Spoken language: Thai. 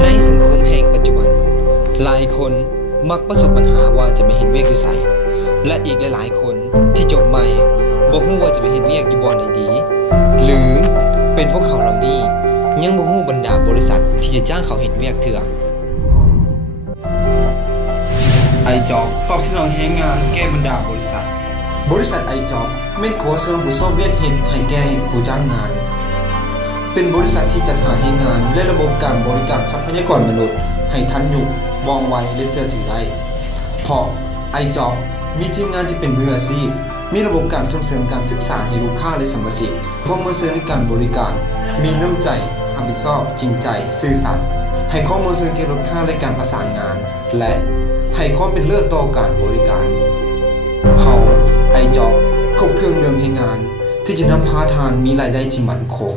ในสังคมแห่งปัจจุบันหลายคนมักประสบปัญหาว่าจะไปเฮ็ดเวียกอยู่ไสและอีกหลายๆคนที่จบใหม่บ่ฮู้ว่าจะไปเฮ็ดเวียกอยู่บ่อนใดดีหรือเป็นพวกเขาเหล่านี้ยังบ่ฮู้บรรดาบริษัทที่จะจ้างเขาเฮ็ดเวียกเถื่อไอจอบตอบสนองแรงงานแก้บรรดาบริษัทไอจอบแม่นขอเสริมผู้ซ่อมเวียกเฮ็ดให้แก่ผู้จ้างงานเป็นบริษัทที่จัดหาแรงงานและระบบการบริการทรัพยากรมนุษย์ให้ทันยุคว่องไวและเชื่อถือได้เพราะไอจอบมีทีมงานที่เป็นมืออาชีพมีระบบการส่งเสริมการศึกษาให้ลูกค้าและสมาชิกความมุ่งมั่นในการบริการมีน้ำใจรับผิดชอบจริงใจซื่อสัตย์ให้ข้อมูลซึ่งแก่ลูกค้าและการประสานงานและให้ความเป็นเลิศต่อการบริการเฮาไอจอบครบเครื่องเรื่องให้งานที่จะนำพาทานมีรายได้ที่มั่นคง